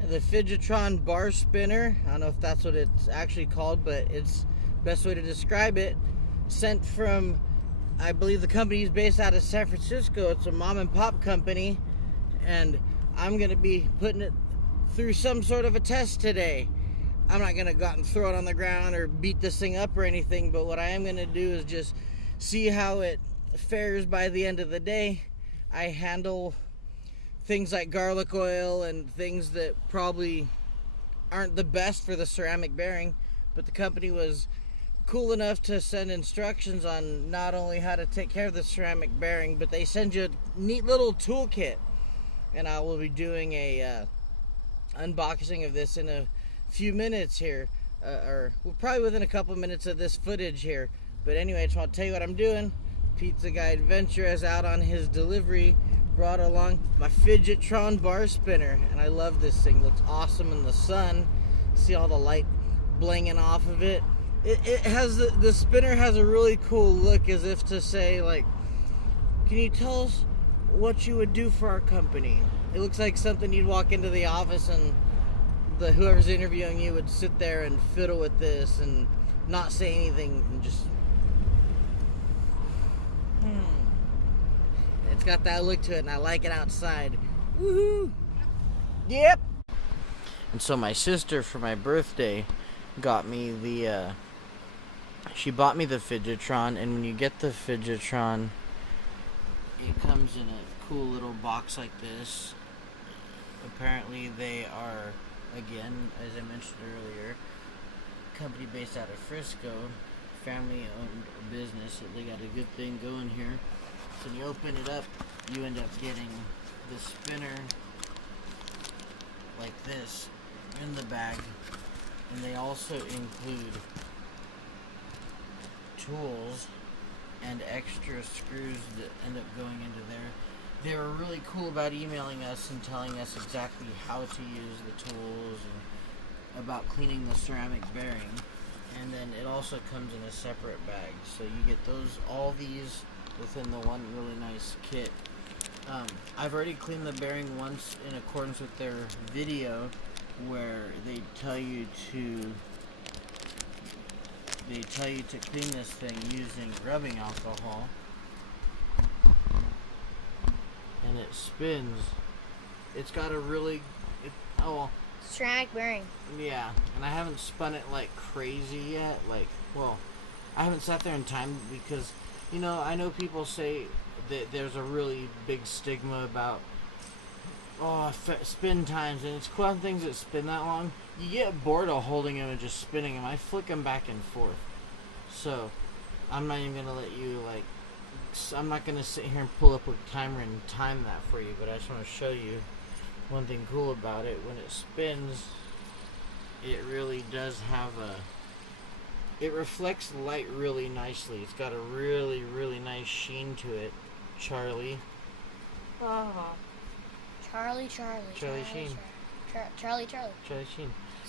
The Fidgetron bar spinner, I don't know if that's what it's actually called, but it's best way to describe it. Sent from, I believe the company is based out of San Francisco. It's a mom and pop company, and I'm going to be putting it through some sort of a test today. I'm not going to go out and throw it on the ground or beat this thing up or anything, but what I am going to do is just see how it fares by the end of the day. I handle things like garlic oil and things that probably aren't the best for the ceramic bearing, but the company was cool enough to send instructions on not only how to take care of the ceramic bearing, but they send you a neat little toolkit. And I will be doing a unboxing of this in a few minutes here, or probably within a couple minutes of this footage here. But anyway, I just want to tell you what I'm doing. Pizza Guy Adventure is out on his delivery. Brought along my Fidgetron bar spinner, and I love this thing. Looks awesome in the sun. See all the light blinging off of it. It has the spinner has a really cool look, as if to say, like, can you tell us what you would do for our company? It looks like something you'd walk into the office and whoever's interviewing you would sit there and fiddle with this and not say anything and just It's got that look to it, and I like it outside. Woohoo! Yep! And so my sister, for my birthday, got me she bought me the Fidgetron, and when you get the Fidgetron, it comes in a cool little box like this. Apparently they are, again, as I mentioned earlier, a company based out of Frisco, family-owned business. They got a good thing going here. So when you open it up, you end up getting the spinner like this in the bag, and they also include tools and extra screws that end up going into there. They were really cool about emailing us and telling us exactly how to use the tools and about cleaning the ceramic bearing. And then it also comes in a separate bag, so you get all these within the one really nice kit. I've already cleaned the bearing once in accordance with their video, where they tell you to clean this thing using rubbing alcohol, and it spins. It's got a really ceramic bearing. Yeah, and I haven't spun it like crazy yet. I haven't sat there in time because, I know people say that there's a really big stigma about spin times, and it's cool things that spin that long. You get bored of holding them and just spinning them. I flick them back and forth. So I'm not even gonna let you I'm not gonna sit here and pull up a timer and time that for you. But I just want to show you one thing cool about it. When it spins, it really does have it reflects light really nicely. It's got a really, really nice sheen to it. Charlie Sheen. Charlie Sheen.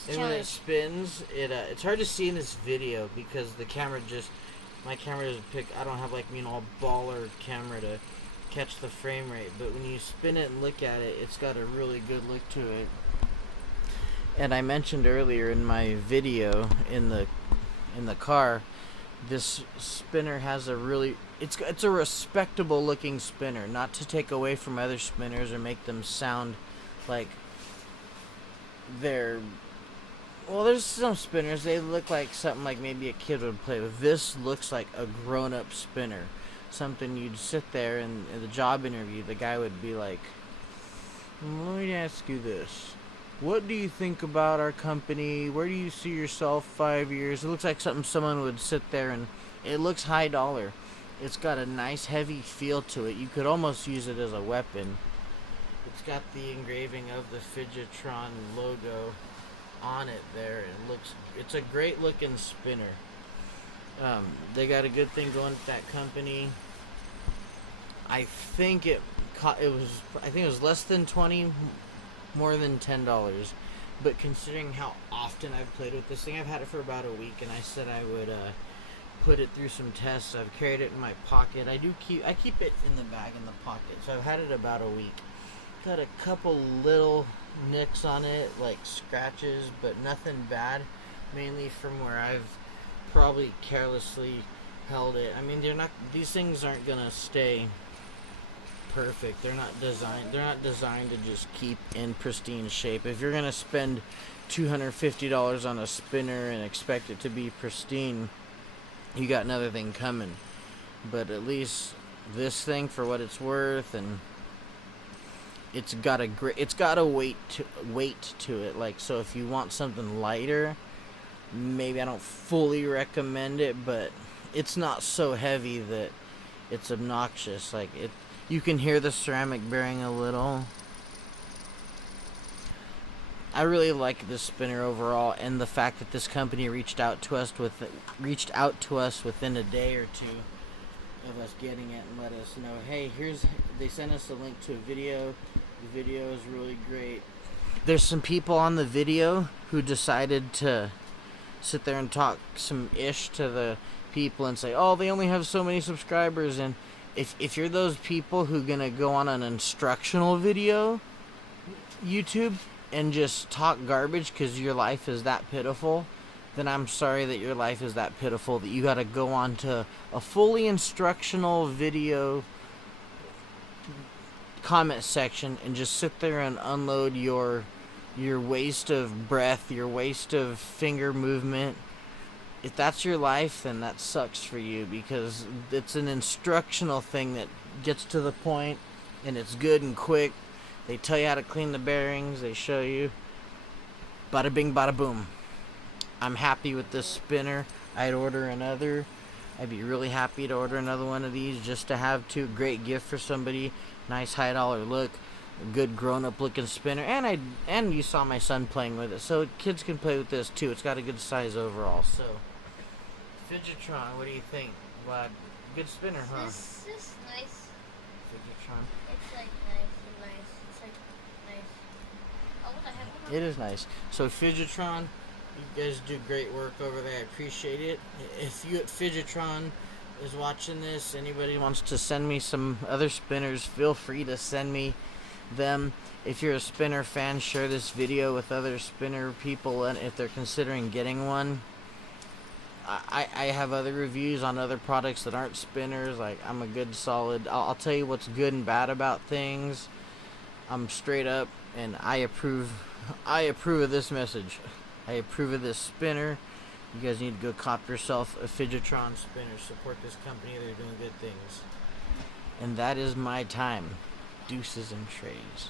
And when it spins, it's hard to see in this video because my camera doesn't pick. I don't have all baller camera to catch the frame rate. But when you spin it and look at it, it's got a really good look to it. And I mentioned earlier in my video in the car, this spinner has it's a respectable looking spinner, not to take away from other spinners or make them sound like there's some spinners, they look like something like maybe a kid would play with. This looks like a grown-up spinner, something you'd sit there and in the job interview, the guy would be like, let me ask you this. What do you think about our company? Where do you see yourself 5 years? It looks like something someone would sit there, and it looks high dollar. It's got a nice heavy feel to it. You could almost use it as a weapon. It's got the engraving of the Fidgetron logo on it there. It's a great looking spinner. They got a good thing going with that company. I think it was less than 20, more than $10. But considering how often I've played with this thing, I've had it for about a week, and I said I would put it through some tests. I've carried it in my pocket. I keep it in the bag in the pocket, so I've had it about a week. Got a couple little nicks on it, like scratches, but nothing bad. Mainly from where I've probably carelessly held it. I mean, these things aren't gonna stay perfect. They're not designed to just keep in pristine shape. If you're gonna spend $250 on a spinner and expect it to be pristine, you got another thing coming. But at least this thing, for what it's worth, and it's got a weight to it. Like, so if you want something lighter, maybe I don't fully recommend it, but it's not so heavy that it's obnoxious. Like, you can hear the ceramic bearing a little. I really like this spinner overall, and the fact that this company reached out to us within a day or two of us getting it and let us know, hey, they sent us a link to a video. The video is really great. There's some people on the video who decided to sit there and talk some ish to the people and say, oh, they only have so many subscribers. And if you're those people who gonna go on an instructional video YouTube and just talk garbage because your life is that pitiful, then I'm sorry that your life is that pitiful that you gotta go on to a fully instructional video comment section and just sit there and unload your waste of breath, your waste of finger movement. If that's your life, then that sucks for you, because it's an instructional thing that gets to the point and it's good and quick. They tell you how to clean the bearings, they show you. Bada bing, bada boom. I'm happy with this spinner. I'd order another. I'd be really happy to order another one of these just to have two. Great gift for somebody. Nice high dollar look. A good grown up looking spinner. And you saw my son playing with it. So kids can play with this too. It's got a good size overall. So Fidgetron, what do you think? Vlad? Good spinner, huh? This is nice. Fidgetron. It's like nice and nice. It's like nice. Oh, what the heck? It is nice. So Fidgetron, you guys do great work over there. I appreciate it. If you at Fidgetron is watching this, anybody wants to send me some other spinners, feel free to send me them. If you're a spinner fan, share this video with other spinner people, and if they're considering getting one. I have other reviews on other products that aren't spinners. Like, I'm a good solid, I'll tell you what's good and bad about things. I'm straight up, and I approve of this message. I approve of this spinner. You guys need to go cop yourself a Fidgetron spinner. Support this company. They're doing good things. And that is my time. Deuces and trays.